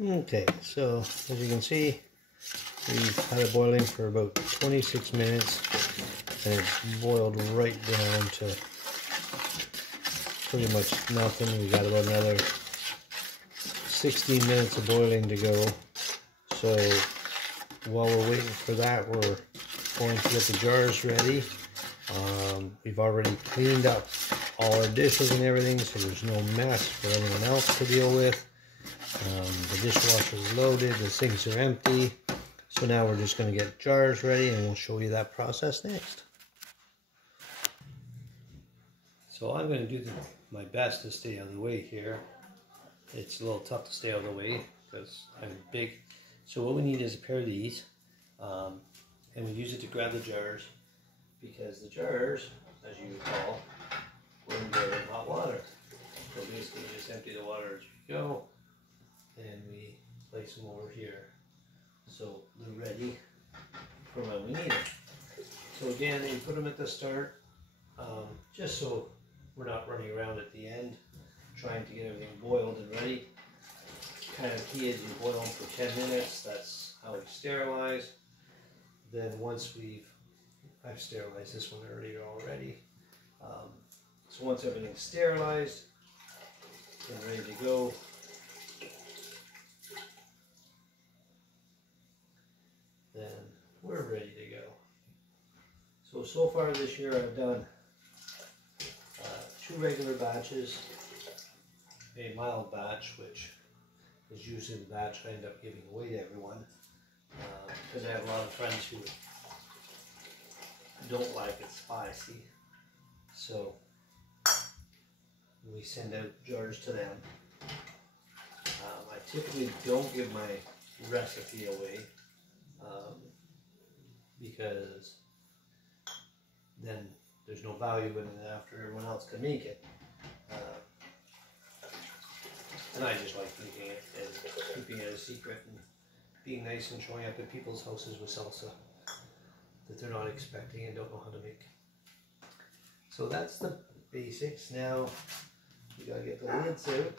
Okay, so as you can see, we've had it boiling for about 26 minutes and it's boiled right down to pretty much nothing. We got about another 16 minutes of boiling to go. So while we're waiting for that, we're going to get the jars ready. We've already cleaned up all our dishes and everything, so there's no mess for anyone else to deal with. The dishwasher is loaded, the sinks are empty. So now we're just going to get jars ready and we'll show you that process next. So I'm going to do my best to stay out of the way here. It's a little tough to stay out of the way because I'm big. So what we need is a pair of these, and we use it to grab the jars, because the jars, as you recall, were in boiling hot water. So basically we just empty the water as we go, and we place them over here. So they're ready for when we need them. So again, you put them at the start, just so we're not running around at the end trying to get everything boiled and ready. Kind of key is you boil them for 10 minutes. That's how we sterilize. Then once I've sterilized this one earlier already. So once everything's sterilized and ready to go, then we're ready to go. So far this year I've done 2 regular batches, a mild batch, which is usually the batch I end up giving away to everyone, because I have a lot of friends who don't like it spicy. So we send out jars to them. I typically don't give my recipe away, because then there's no value in it after everyone else can make it. And I just like making it and keeping it a secret and being nice and showing up at people's houses with salsa that they're not expecting and don't know how to make. So that's the basics. Now you gotta get the lids out.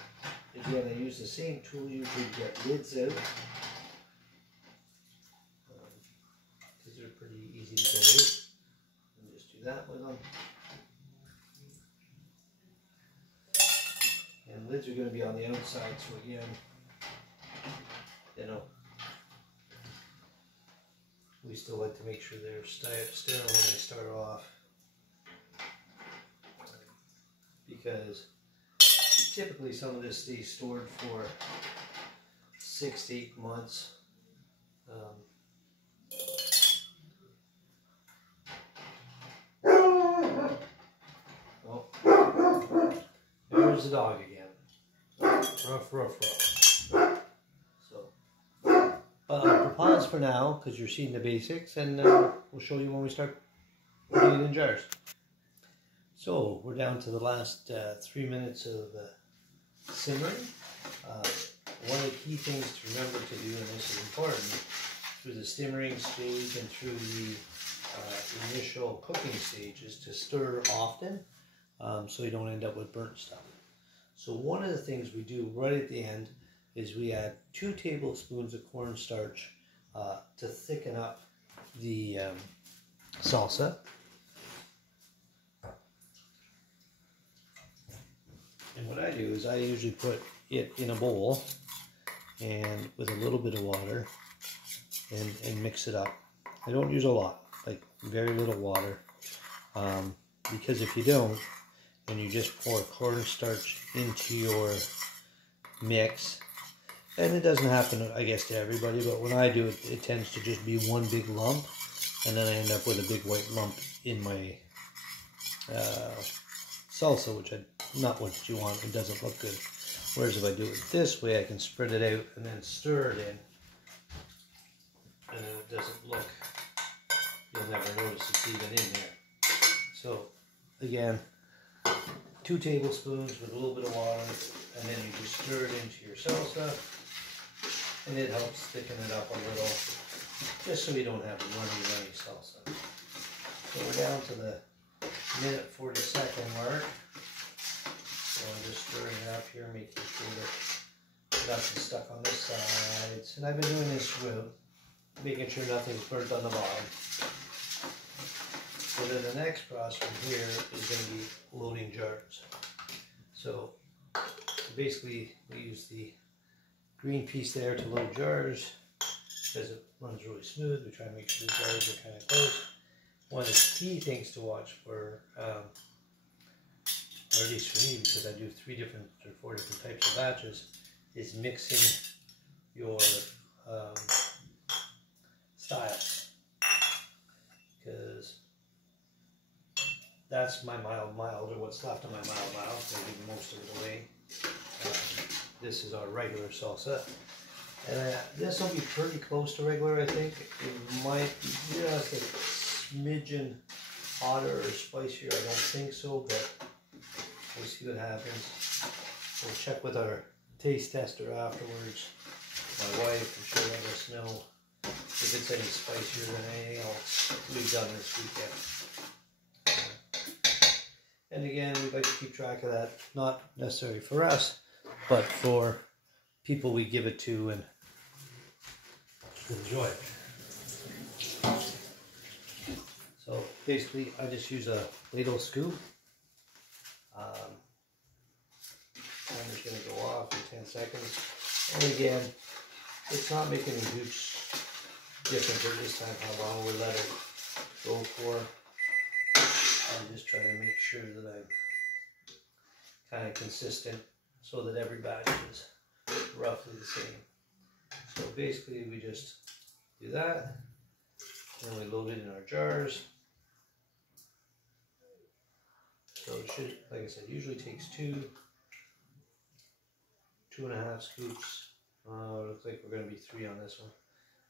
Again, I use the same tool usually to get lids out, because they're pretty easy to get out. And just do that with them. And lids are going to be on the outside, so again, we still like to make sure they're sterile when they start off, because typically some of this stays stored for 6 to 8 months. Oh, there's the dog again. Ruff, ruff, ruff. So, but I'll pause for now because you're seeing the basics, and we'll show you when we start putting it in jars. So we're down to the last 3 minutes of simmering. One of the key things to remember to do, and this is important, through the simmering stage and through the initial cooking stage, is to stir often, so you don't end up with burnt stuff. So one of the things we do right at the end is we add 2 tablespoons of cornstarch to thicken up the salsa. And what I do is I usually put it in a bowl and with a little bit of water and mix it up. I don't use a lot, like very little water, because if you don't, and you just pour cornstarch into your mix, and it doesn't happen, I guess, to everybody, but when I do it, it tends to just be one big lump, and then I end up with a big white lump in my salsa, which is not what you want. It doesn't look good. Whereas if I do it this way, I can spread it out and then stir it in, and then it doesn't look, you'll never notice it's even in there. So again, 2 tablespoons with a little bit of water, and then you just stir it into your salsa, and it helps thicken it up a little, just so you don't have runny salsa. So we're down to the minute 40-second mark. So I'm just stirring it up here, making sure that got some stuck on the sides, and I've been doing this with making sure nothing's burnt on the bottom. So then the next process from here is going to be loading jars. So basically we use the green piece there to load jars because it runs really smooth. We try to make sure the jars are kind of close. One of the key things to watch for, or at least for me, because I do 3 different or 4 different types of batches, is mixing your styles, because that's my mild, or what's left of my mild, maybe most of it away. This is our regular salsa, and this will be pretty close to regular. I think it might be just a smidgen hotter or spicier. I don't think so, but we'll see what happens. We'll check with our taste tester afterwards. My wife, and she'll let us know if it's any spicier than anything else we've done this weekend. And again, we'd like to keep track of that, not necessarily for us, but for people we give it to and enjoy it. So basically, I just use a ladle scoop. Timer's going to go off in 10 seconds. And again, it's not making a huge difference at this time how long we let it go for. I'm just trying to make sure that I'm kind of consistent so that every batch is roughly the same. So basically we just do that, and we load it in our jars. So it should, like I said, usually takes 2.5 scoops. Looks like we're going to be 3 on this one.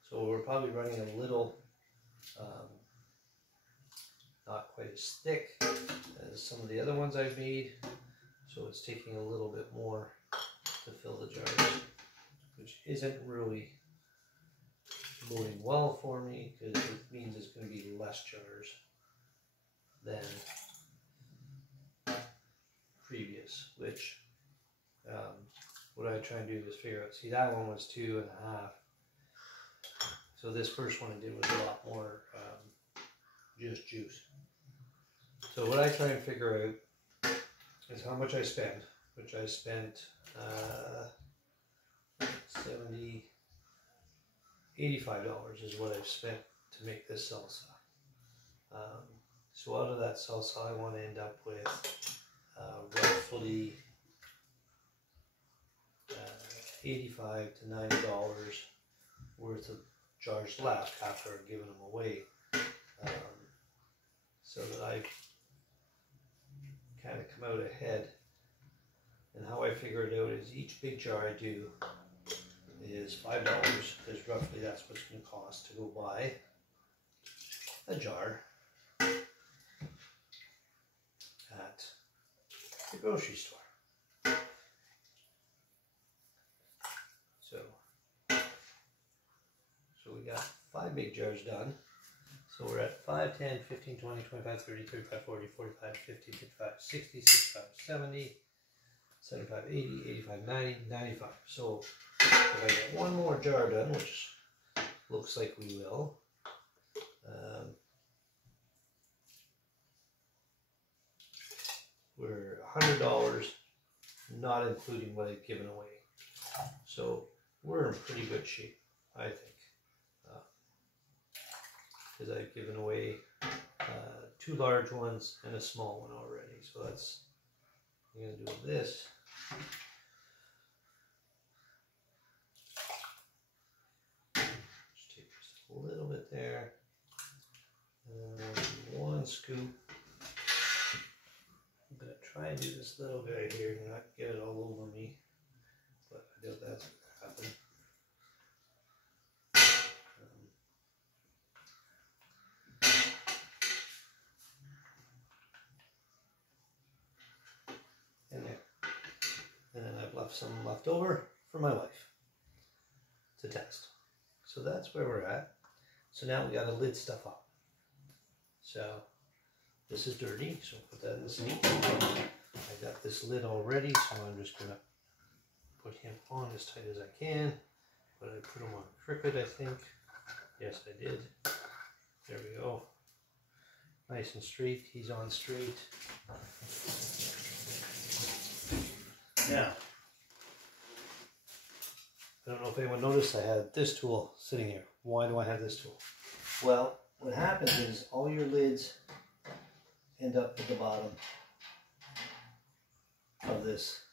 So we're probably running a little, not quite as thick as some of the other ones I've made. So it's taking a little bit more to fill the jars, which isn't really loading well for me, because it means it's going to be less jars than previous, which what I try and do is figure out, see, that one was 2.5. So this first one I did was a lot more just juice. So what I try and figure out is how much I spend, which I spent $85 is what I've spent to make this salsa. So out of that salsa, I want to end up with roughly $85 to $90 worth of jars left after I've given them away, so that I kind of come out ahead. And how I figure it out is each big jar I do is $5, because roughly that's what it's going to cost to go buy a jar at the grocery store. So we got 5 big jars done. So we're at 5, 10, 15, 20, 25, 30, 35, 40, 45, 50, 55, 60, 65, 70, 75, 80, 85, 90, 95. So if I get one more jar done, which looks like we will, we're $100, not including what I've given away. So we're in pretty good shape, I think. Because I've given away 2 large ones and a small one already. So that's, I'm going to do this. Just take just a little bit there. And 1 scoop. I'm going to try and do this little bit here and not get it all over me. But I doubt that's going to happen. And then I've left some left over for my wife to test. So that's where we're at. So now we got to lid stuff up. So this is dirty, so put that in the sink. I got this lid all ready, so I'm just going to put him on as tight as I can, but I put him on crooked, I think. Yes, I did. There we go. Nice and straight. He's on straight. Now, I don't know if anyone noticed I had this tool sitting here. Why do I have this tool? Well, what happens is all your lids end up at the bottom of this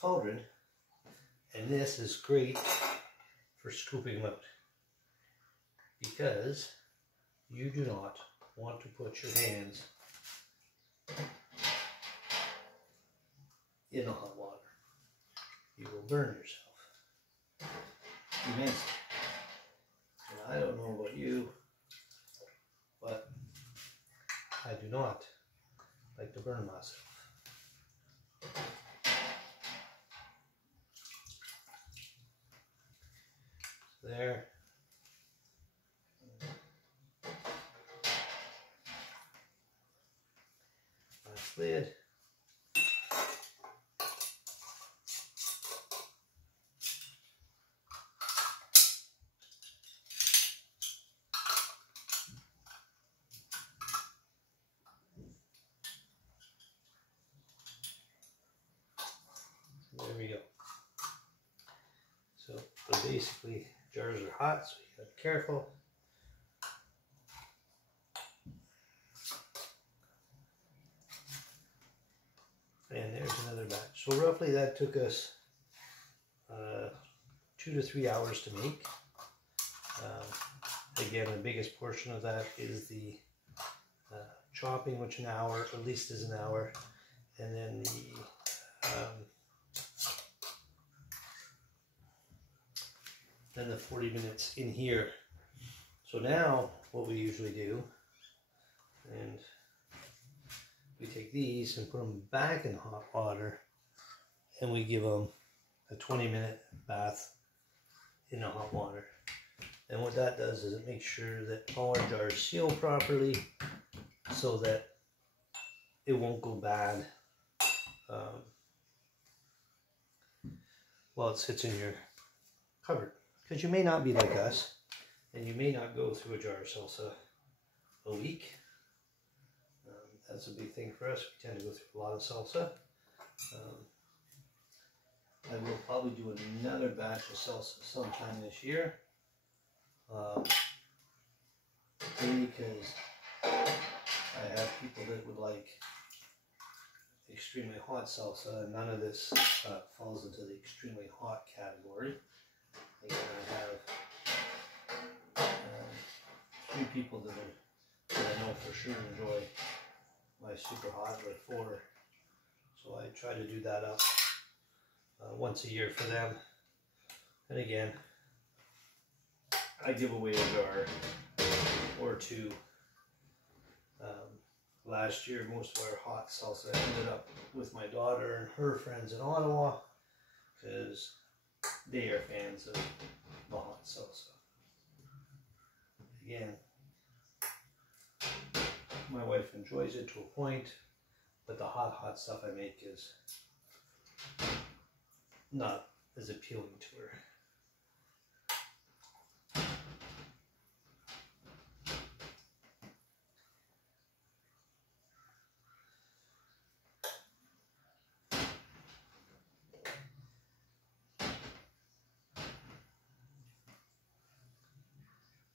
cauldron, and this is great for scooping them out because you do not want to put your hands in the hot water. You will burn yourself immensely. And I don't know about you, but I do not like to burn myself. There. Nice lid. There we go. So basically, jars are hot, so you gotta be careful. And there's another batch. So roughly that took us 2 to 3 hours to make. Again, the biggest portion of that is the chopping, which an hour, at least is an hour, and then the 40 minutes in here. So now what we usually do, and we take these and put them back in hot water, and we give them a 20-minute bath in the hot water. And what that does is it makes sure that all our jars seal properly so that it won't go bad while it sits in your cupboard. Because you may not be like us, and you may not go through a jar of salsa a week. That's a big thing for us. We tend to go through a lot of salsa. I will probably do another batch of salsa sometime this year. Because I have people that would like extremely hot salsa, and none of this falls into the extremely hot category. Again, I have 3 people that I know for sure enjoy my super hot, like 4. So I try to do that up once a year for them. And again, I give away a jar or 2. Last year, most of our hot salsa ended up with my daughter and her friends in Ottawa because they are fans of the hot salsa. Again, my wife enjoys it to a point, but the hot stuff I make is not as appealing to her.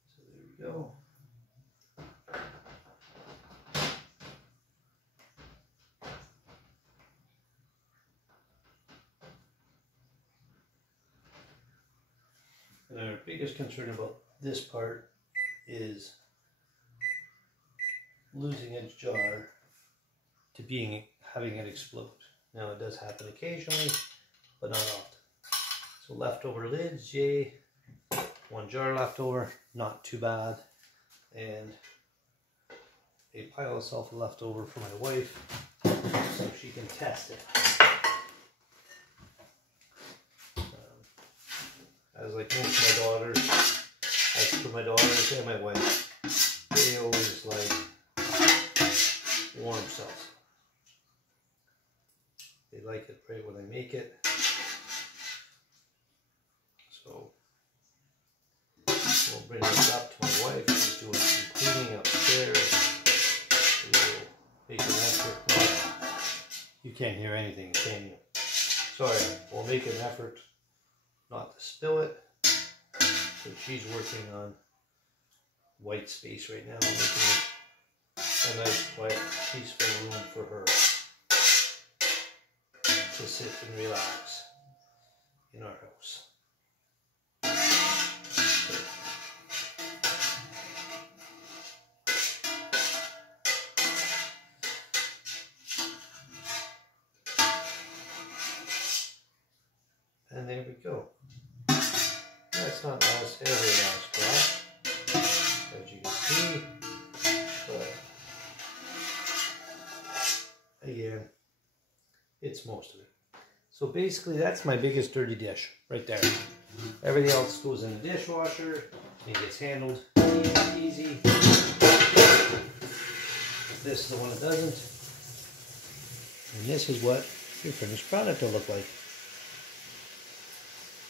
So there we go. And our biggest concern about this part is losing a jar to having it explode. Now it does happen occasionally, but not often. So leftover lids, yay. 1 jar left over, not too bad. And a pile of salsa left over for my wife so she can test it. As like most of my daughters, as for my daughters and my wife, they always like warm salsa. They like it right when I make it. bring this up to my wife. She's doing some cleaning upstairs. We'll make an effort. You can't hear anything, can you? Sorry, we'll make an effort not to spill it. So she's working on white space right now, making it a nice, quiet, peaceful room for her to sit and relax in our house. And there we go. That's not every last drop, as you can see, but again, it's most of it. So basically, that's my biggest dirty dish right there. Everything else goes in the dishwasher and gets handled easy. This is the one that doesn't. And this is what your finished product will look like.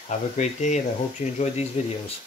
Have a great day, and I hope you enjoyed these videos.